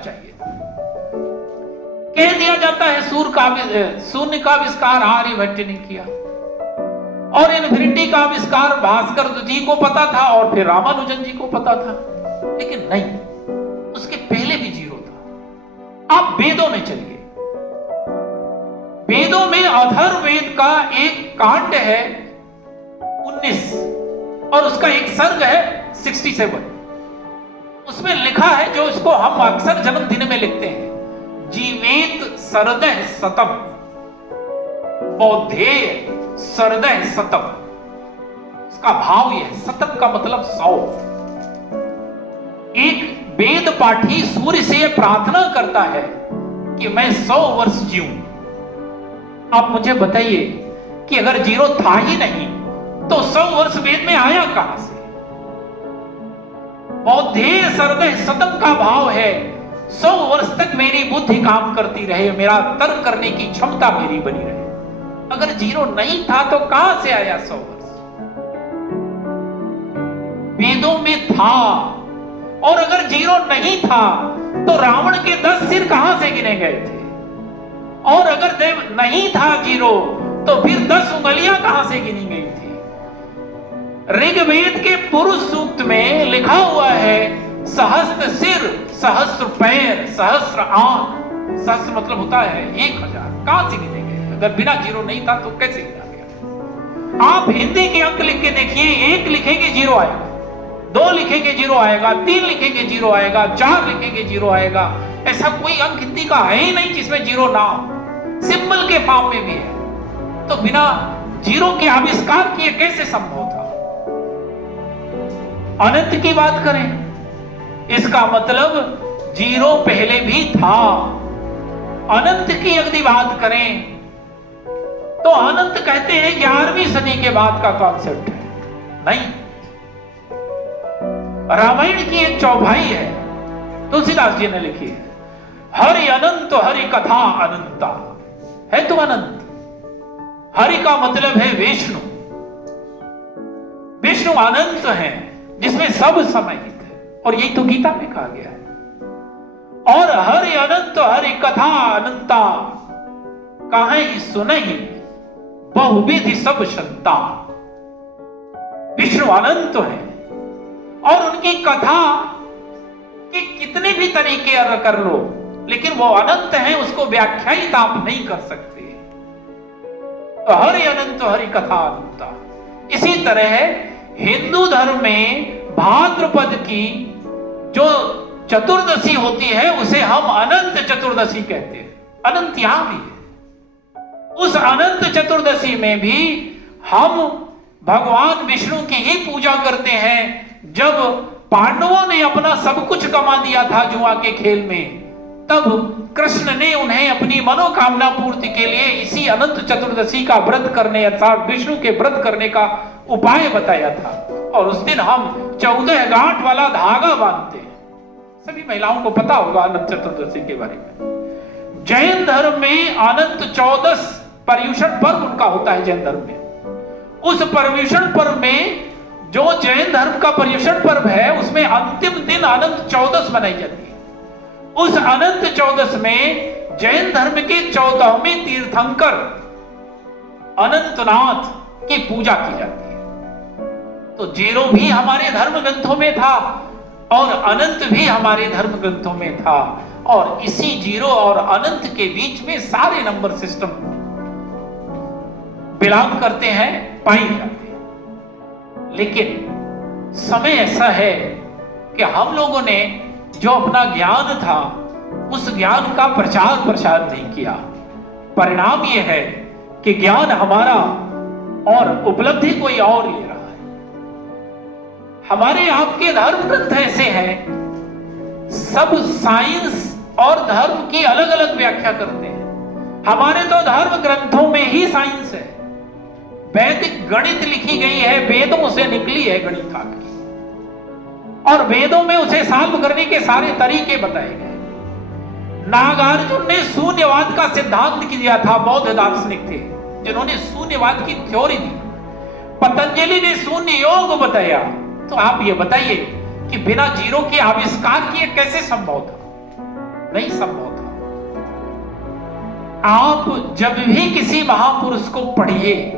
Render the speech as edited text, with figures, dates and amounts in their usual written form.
चाहिए। कह दिया जाता है शून्य का आविष्कार आर्यभट्ट ने किया और इन्फिनिटी का आविष्कार भास्कर जी को पता था और फिर रामानुजन जी को पता था, लेकिन नहीं, उसके पहले भी जीरो था। आप वेदों में चलिए, वेदों में अथर्ववेद का एक कांड है 19 और उसका एक सर्ग है 67। उसमें लिखा है, जो इसको हम अक्सर जन्मदिन में लिखते हैं, जीवेत सरदह सतम बौद्धेय सरदह सतम। इसका भाव यह है, सतम का मतलब 100। एक वेद पाठी सूर्य से प्रार्थना करता है कि मैं 100 वर्ष जीऊं। आप मुझे बताइए कि अगर जीरो था ही नहीं तो 100 वर्ष वेद में आया कहां से? बौद्धेय सरदह सतम का भाव है 100 वर्ष तक मेरी बुद्धि काम करती रहे, मेरा तर्क करने की क्षमता मेरी बनी रहे। अगर जीरो नहीं था तो कहां से आया 100 वर्ष? वेदों में था। और अगर जीरो नहीं था तो रावण के 10 सिर कहां से गिने गए थे? और अगर देव नहीं था जीरो तो फिर 10 उंगलियां कहां से गिनी गई थी? ऋग्वेद के पुरुष सूक्त में लिखा हुआ है सहस्त्र सिर, सहस्त्र पैर, सहस्त्र आंख। सहस्त्र मतलब होता है 1000। कहां से गिने गए? अगर बिना जीरो नहीं था तो कैसे गिना गया? आप हिंदी के अंक लिख के देखिए, 1 लिखेंगे जीरो आएगा, 2 लिखेंगे जीरो आएगा, 3 लिखेंगे जीरो आएगा, 4 लिखेंगे जीरो आएगा। ऐसा कोई अंक हिंदी का है ही नहीं जिसमें जीरो ना हो। सिंबल के फॉर्म में भी है, तो बिना जीरो के आविष्कार किए कैसे संभव था? अनंत की बात करें, इसका मतलब जीरो पहले भी था। अनंत की यदि बात करें तो अनंत कहते हैं 11वीं सदी के बाद का कॉन्सेप्ट है। नहीं, रामायण की एक चौपाई है, तुलसीदास जी ने लिखी है, हरि अनंत हरि कथा अनंता। है तो अनंत। हरि का मतलब है विष्णु। विष्णु अनंत है जिसमें सब समाहित है, और यही तो गीता में कहा गया है। और हरि अनंत हरि कथा अनंता, कहें सुनहि बहुविधि सब शंता। विष्णु अनंत है और उनकी कथा के कितने भी तरीके कर लो, लेकिन वो अनंत है, उसको व्याख्यायित आप नहीं कर सकते। तो हरि अनंत हरि कथा अनंता। इसी तरह हिंदू धर्म में भाद्रपद की जो चतुर्दशी होती है उसे हम अनंत चतुर्दशी कहते हैं। अनंत यहां भी है। उस अनंत चतुर्दशी में भी हम भगवान विष्णु की ही पूजा करते हैं। जब पांडवों ने अपना सब कुछ गंवा दिया था जुआ के खेल में, तब कृष्ण ने उन्हें अपनी मनोकामना पूर्ति के लिए इसी अनंत चतुर्दशी का व्रत करने अर्थात विष्णु के व्रत करने का उपाय बताया था। और उस दिन हम 14 गांठ वाला धागा बांधते हैं। सभी महिलाओं को पता होगा अनंत चतुर्दशी के बारे में। जैन धर्म में अनंत 14 पर्युषण पर्व उनका होता है। जैन धर्म में उस पर्युषण पर्व में, जो जैन धर्म का पर्युषण पर्व है, उसमें अंतिम दिन अनंत 14 मनाई जाती है। उस अनंत 14 में जैन धर्म के 14वें तीर्थंकर अनंतनाथ की पूजा की जाती है। तो जीरो भी हमारे धर्म ग्रंथों में था और अनंत भी हमारे धर्म ग्रंथों में था, और इसी जीरो और अनंत के बीच में सारे नंबर सिस्टम बिलोंग करते हैं, पाए जाते हैं। लेकिन समय ऐसा है कि हम लोगों ने जो अपना ज्ञान था उस ज्ञान का प्रचार प्रसार नहीं किया। परिणाम यह है कि ज्ञान हमारा और उपलब्धि कोई और ले रहा है। हमारे आपके धर्म ग्रंथ ऐसे हैं, सब साइंस और धर्म की अलग अलग व्याख्या करते हैं। हमारे तो धर्म ग्रंथों में ही साइंस है। वैदिक गणित लिखी गई है, वेदों से निकली है गणित, और वेदों में उसे सॉल्व करने के सारे तरीके बताए गए। नागार्जुन ने शून्यवाद का सिद्धांत दिया था, बौद्ध दार्शनिक थे जिन्होंने शून्यवाद की थ्योरी दी। पतंजलि ने शून्य योग बताया। तो आप ये बताइए कि बिना जीरो के आविष्कार किए कैसे संभव था? नहीं संभव था। आप जब भी किसी महापुरुष को पढ़िए